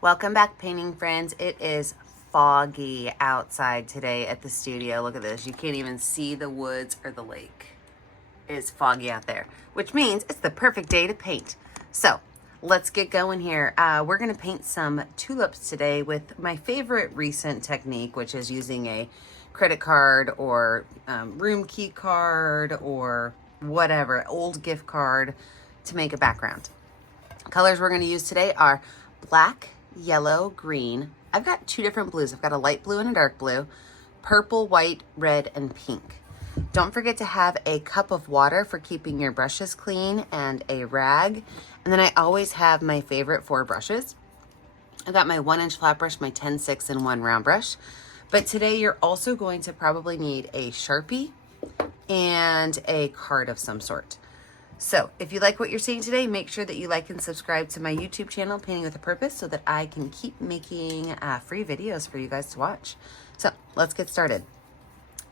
Welcome back, painting friends. It is foggy outside today at the studio. Look at this. You can't even see the woods or the lake. It is foggy out there, which means it's the perfect day to paint. So let's get going here. We're going to paint some tulips today with my favorite recent technique, which is using a credit card or room key card or whatever, old gift card to make a background. Colors we're going to use today are black, yellow, green. I've got two different blues. I've got a light blue and a dark blue, purple, white, red, and pink. Don't forget to have a cup of water for keeping your brushes clean and a rag. And then I always have my favorite 4 brushes. I've got my 1-inch flat brush, my 10-6, and 1 round brush. But today you're also going to probably need a Sharpie and a card of some sort. So if you like what you're seeing today, make sure that you like and subscribe to my YouTube channel, Painting with a Purpose, so that I can keep making free videos for you guys to watch. So let's get started.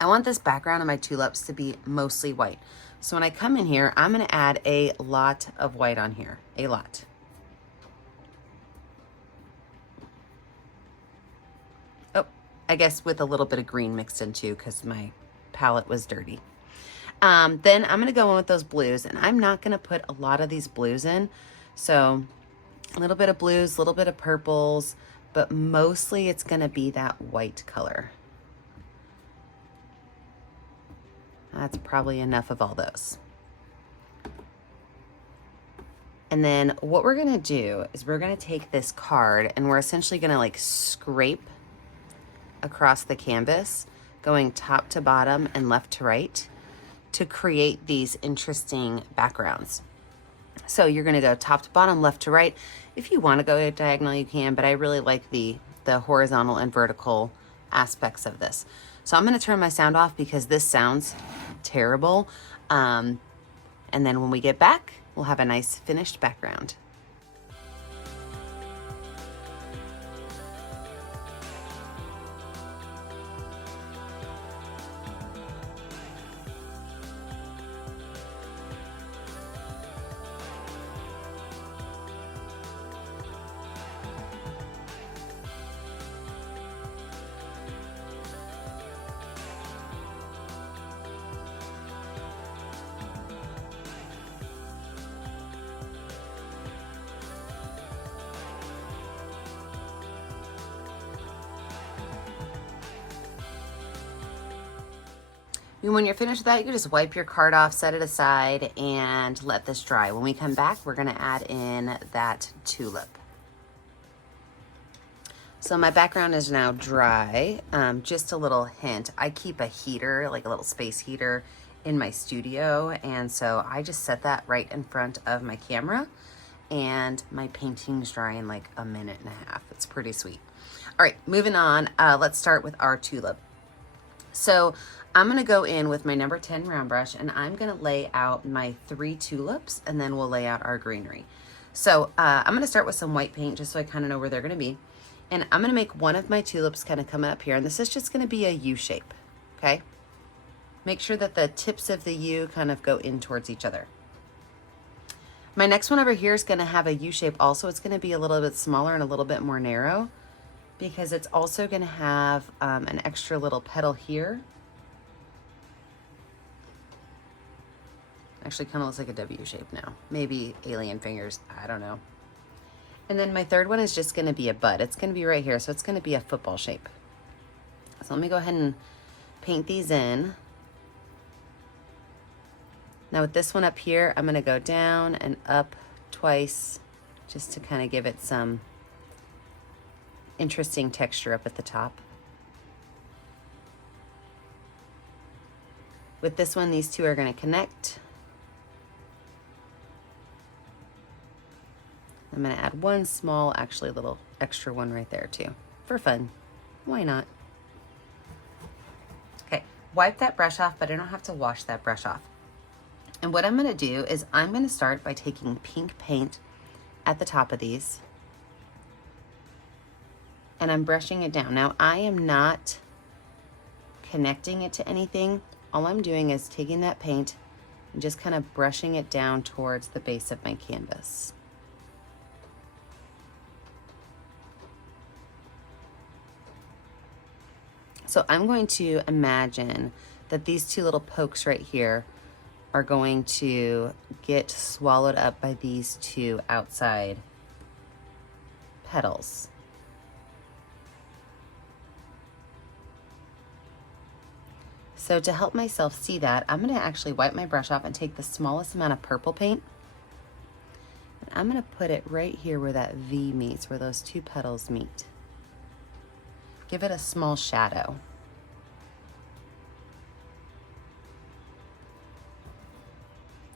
I want this background of my tulips to be mostly white. So when I come in here, I'm going to add a lot of white on here, a lot. Oh, I guess with a little bit of green mixed in too, because my palette was dirty. Then I'm going to go in with those blues, and I'm not going to put a lot of these blues in. So a little bit of blues, a little bit of purples, but mostly it's going to be that white color. That's probably enough of all those. And then what we're going to do is we're going to take this card and we're essentially going to like scrape across the canvas, going top to bottom and left to right, to create these interesting backgrounds. So you're going to go top to bottom, left to right. If you want to go diagonal, you can, but I really like the horizontal and vertical aspects of this. So I'm going to turn my sound off because this sounds terrible. And then when we get back, we'll have a nice finished background. And when you're finished with that, you can just wipe your card off, set it aside, and let this dry. When we come back, we're going to add in that tulip. So my background is now dry. Just a little hint, I keep a heater, like a little space heater in my studio, and so I just set that right in front of my camera, and my painting's dry in like a minute and a half. It's pretty sweet. All right, moving on. Let's start with our tulip. So I'm going to go in with my number 10 round brush, and I'm going to lay out my 3 tulips, and then we'll lay out our greenery. So I'm going to start with some white paint just so I kind of know where they're going to be. And I'm going to make one of my tulips kind of come up here, and this is just going to be a U shape, okay? Make sure that the tips of the U kind of go in towards each other. My next one over here is going to have a U shape also. It's going to be a little bit smaller and a little bit more narrow, because it's also going to have an extra little petal here. Actually kind of looks like a W shape now. Maybe alien fingers, I don't know. And then my third one is just going to be a bud. It's going to be right here, so it's going to be a football shape. So let me go ahead and paint these in. Now with this one up here, I'm going to go down and up twice just to kind of give it some interesting texture up at the top. With this one, these two are going to connect. I'm going to add one small, actually little extra one right there too, for fun. Why not? Okay, wipe that brush off, but I don't have to wash that brush off. And what I'm going to do is I'm going to start by taking pink paint at the top of these, and I'm brushing it down. Now I am not connecting it to anything. All I'm doing is taking that paint and just kind of brushing it down towards the base of my canvas. So I'm going to imagine that these two little pokes right here are going to get swallowed up by these two outside petals. So to help myself see that, I'm gonna actually wipe my brush off and take the smallest amount of purple paint. And I'm gonna put it right here where that V meets, where those two petals meet. Give it a small shadow.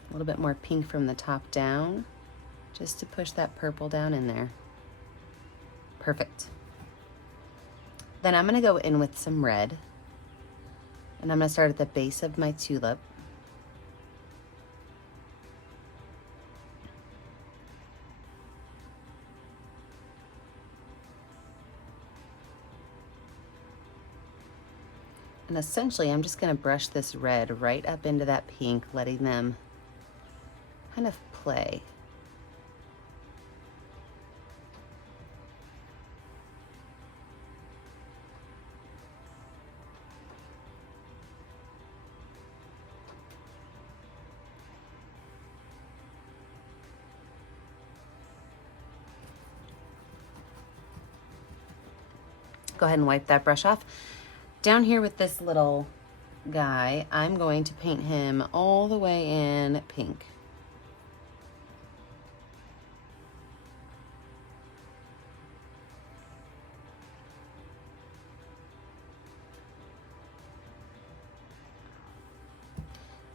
A little bit more pink from the top down, just to push that purple down in there. Perfect. Then I'm gonna go in with some red, and I'm gonna start at the base of my tulip. And essentially, I'm just gonna brush this red right up into that pink, letting them kind of play. Go ahead and wipe that brush off. Down here with this little guy, I'm going to paint him all the way in pink.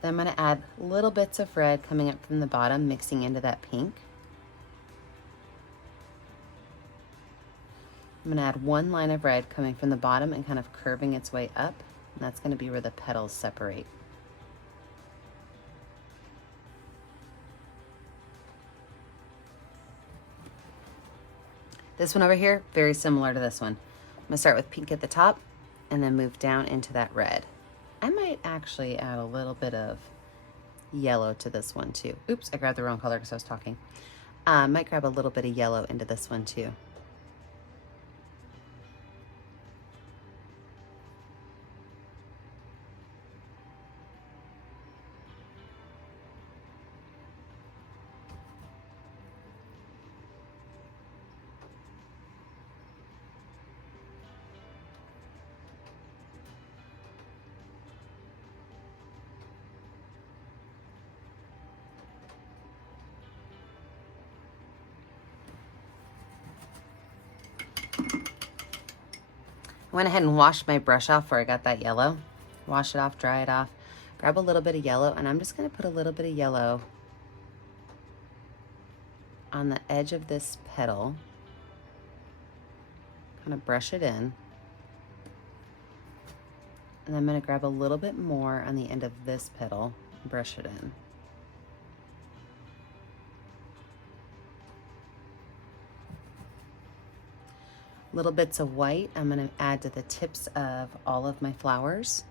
Then I'm going to add little bits of red coming up from the bottom, mixing into that pink. I'm going to add one line of red coming from the bottom and kind of curving its way up. And that's going to be where the petals separate. This one over here, very similar to this one. I'm going to start with pink at the top and then move down into that red. I might actually add a little bit of yellow to this one too. Oops, I grabbed the wrong color because I was talking. Might grab a little bit of yellow into this one too. I went ahead and washed my brush off where I got that yellow. Wash it off, dry it off, grab a little bit of yellow, and I'm just gonna put a little bit of yellow on the edge of this petal. Kind of brush it in. And I'm gonna grab a little bit more on the end of this petal, brush it in. Little bits of white I'm going to add to the tips of all of my flowers.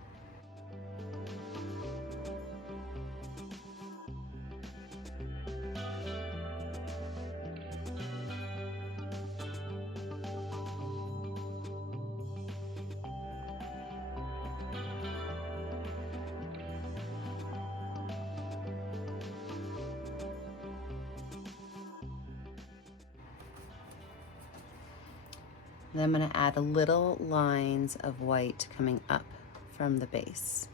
Then I'm going to add little lines of white coming up from the base.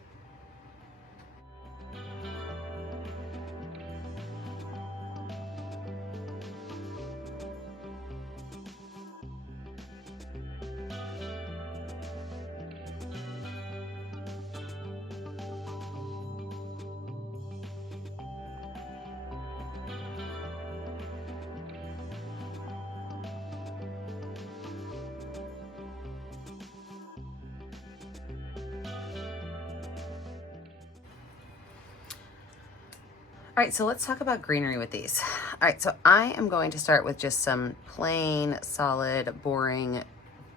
All right, so let's talk about greenery with these. All right, so I am going to start with just some plain, solid, boring,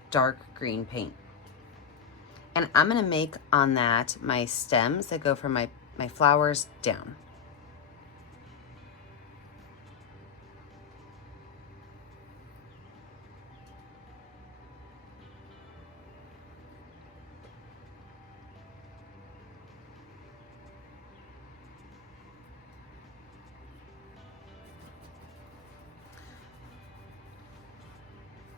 dark green paint. And I'm gonna make on that my stems that go from my flowers down.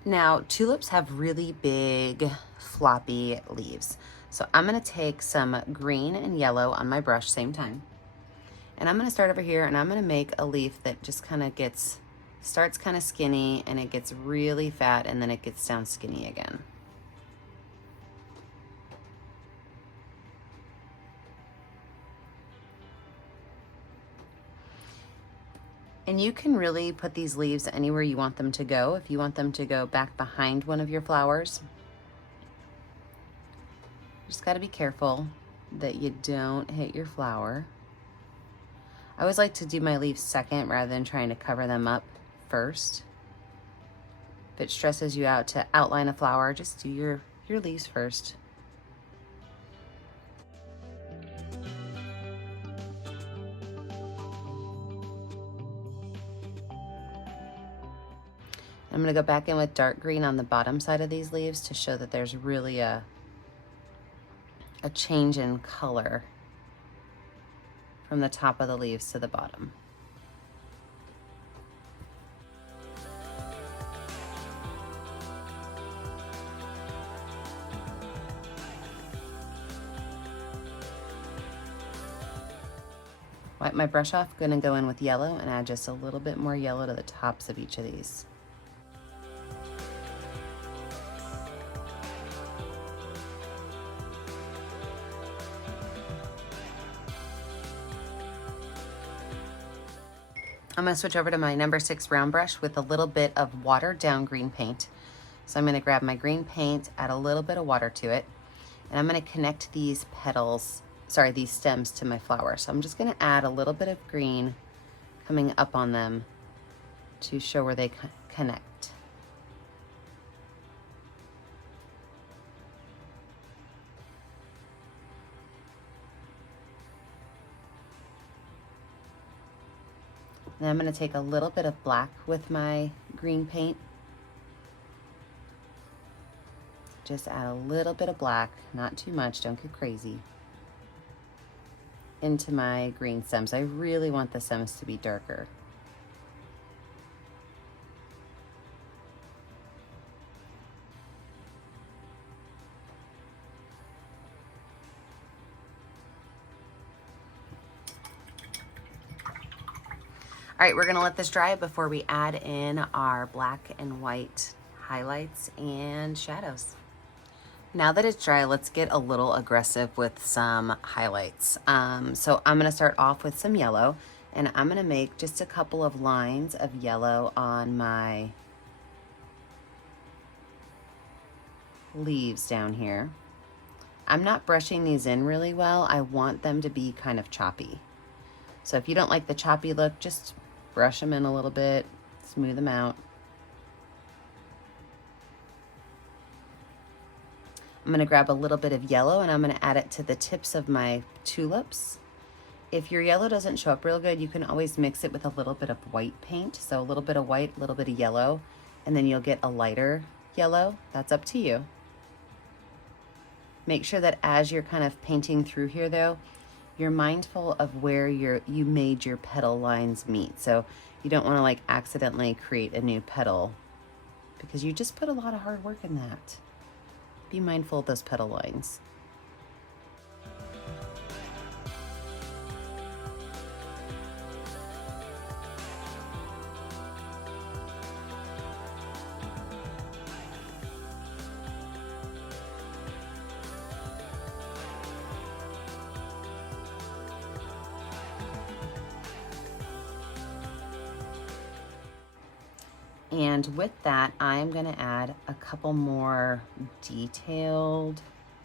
Now, tulips have really big, floppy leaves. So I'm gonna take some green and yellow on my brush, same time. And I'm gonna start over here and I'm gonna make a leaf that just kind of starts kind of skinny and it gets really fat and then it gets down skinny again. And you can really put these leaves anywhere you want them to go. If you want them to go back behind one of your flowers, just gotta be careful that you don't hit your flower. I always like to do my leaves second rather than trying to cover them up first. If it stresses you out to outline a flower, just do your leaves first. I'm gonna go back in with dark green on the bottom side of these leaves to show that there's really a change in color from the top of the leaves to the bottom. Wipe my brush off, gonna go in with yellow and add just a little bit more yellow to the tops of each of these. I'm gonna switch over to my number 6 round brush with a little bit of watered down green paint. So I'm gonna grab my green paint, add a little bit of water to it, and I'm gonna connect these these stems to my flower. So I'm just gonna add a little bit of green coming up on them to show where they connect. Then I'm going to take a little bit of black with my green paint. Just add a little bit of black, not too much, don't get crazy, into my green stems. I really want the stems to be darker. All right, we're gonna let this dry before we add in our black and white highlights and shadows. Now that it's dry, let's get a little aggressive with some highlights. So I'm gonna start off with some yellow, and I'm gonna make just a couple of lines of yellow on my leaves down here. I'm not brushing these in really well. I want them to be kind of choppy. So if you don't like the choppy look, just brush them in a little bit, smooth them out. I'm gonna grab a little bit of yellow and I'm gonna add it to the tips of my tulips. If your yellow doesn't show up real good, you can always mix it with a little bit of white paint. So a little bit of white, a little bit of yellow, and then you'll get a lighter yellow. That's up to you. Make sure that as you're kind of painting through here though, you're mindful of where you made your petal lines meet. So you don't want to like accidentally create a new petal because you just put a lot of hard work in that. Be mindful of those petal lines. And with that, I'm gonna add a couple more detailed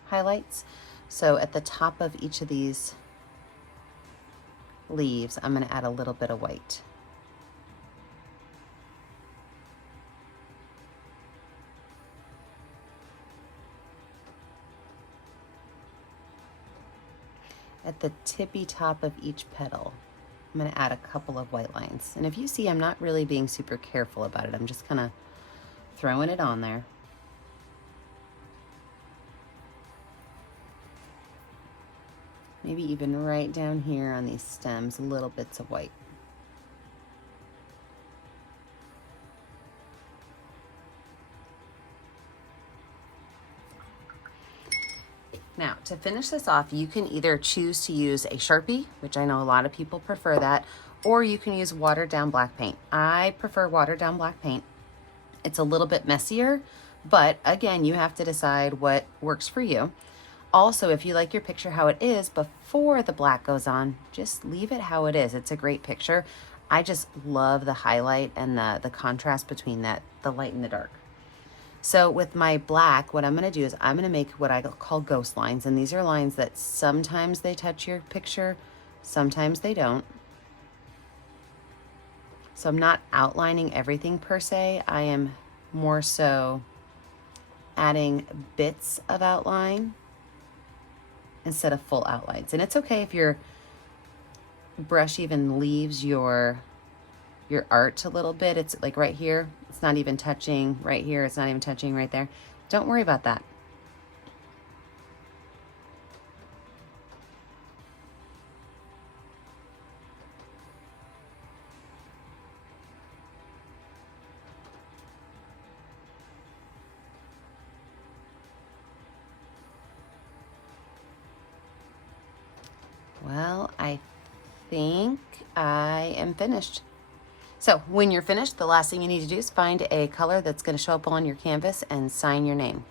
highlights. So at the top of each of these leaves, I'm gonna add a little bit of white. At the tippy top of each petal, I'm gonna add a couple of white lines. And if you see, I'm not really being super careful about it. I'm just kind of throwing it on there. Maybe even right down here on these stems, little bits of white. Now, to finish this off, you can either choose to use a Sharpie, which I know a lot of people prefer that, or you can use watered down black paint. I prefer watered down black paint. It's a little bit messier, but again, you have to decide what works for you. Also, if you like your picture how it is before the black goes on, just leave it how it is. It's a great picture. I just love the highlight and the contrast between the light and the dark. So with my black, what I'm going to do is I'm going to make what I call ghost lines. And these are lines that sometimes they touch your picture, sometimes they don't. So I'm not outlining everything per se. I am more so adding bits of outline instead of full outlines. And it's okay if your brush even leaves your art a little bit. It's like right here, it's not even touching right here. It's not even touching right there. Don't worry about that. Well, I think I am finished. So when you're finished, the last thing you need to do is find a color that's going to show up on your canvas and sign your name.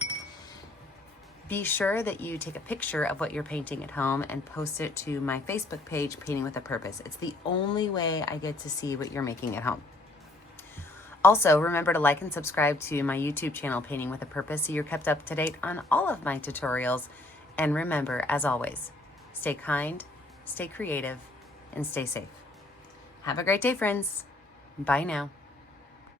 Be sure that you take a picture of what you're painting at home and post it to my Facebook page, Painting with a Purpose. It's the only way I get to see what you're making at home. Also, remember to like and subscribe to my YouTube channel, Painting with a Purpose, so you're kept up to date on all of my tutorials. And remember, as always, stay kind, stay creative, and stay safe. Have a great day, friends. Bye now.